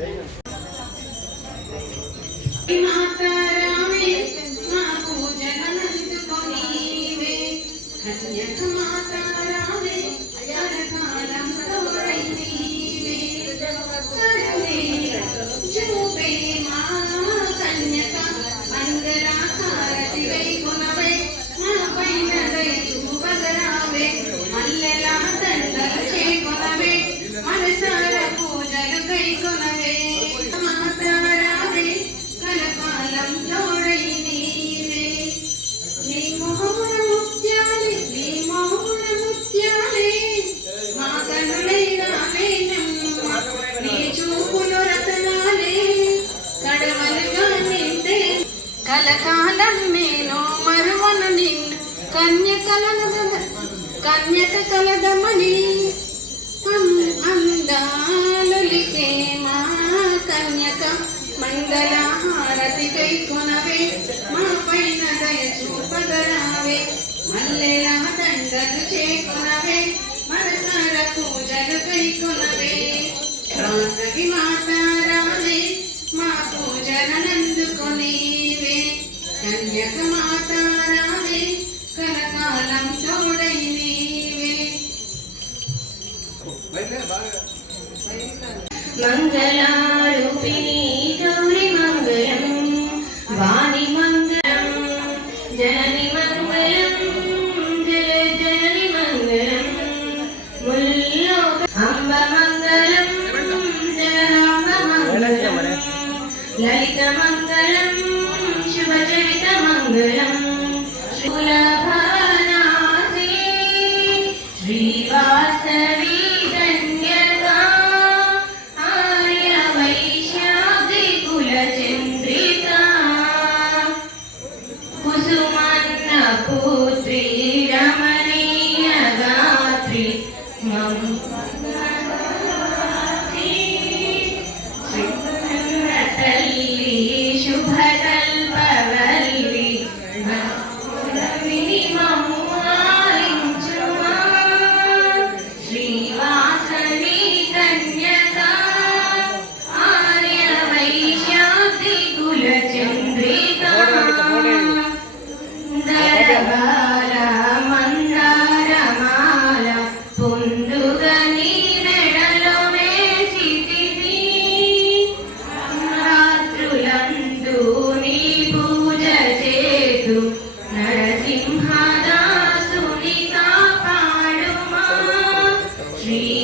Vegas. అందమేను మరువను నిన్ను. కన్య కలద కన్యక కలదమని అందాలులికే మా కన్యక మంగళ హారతి కై కొనవే. మా పైన దయ చూపగరావే మల్లెల దండలు చేకొనవే. మనసార పూజలు కై కొనవే. మాత மங்கள putri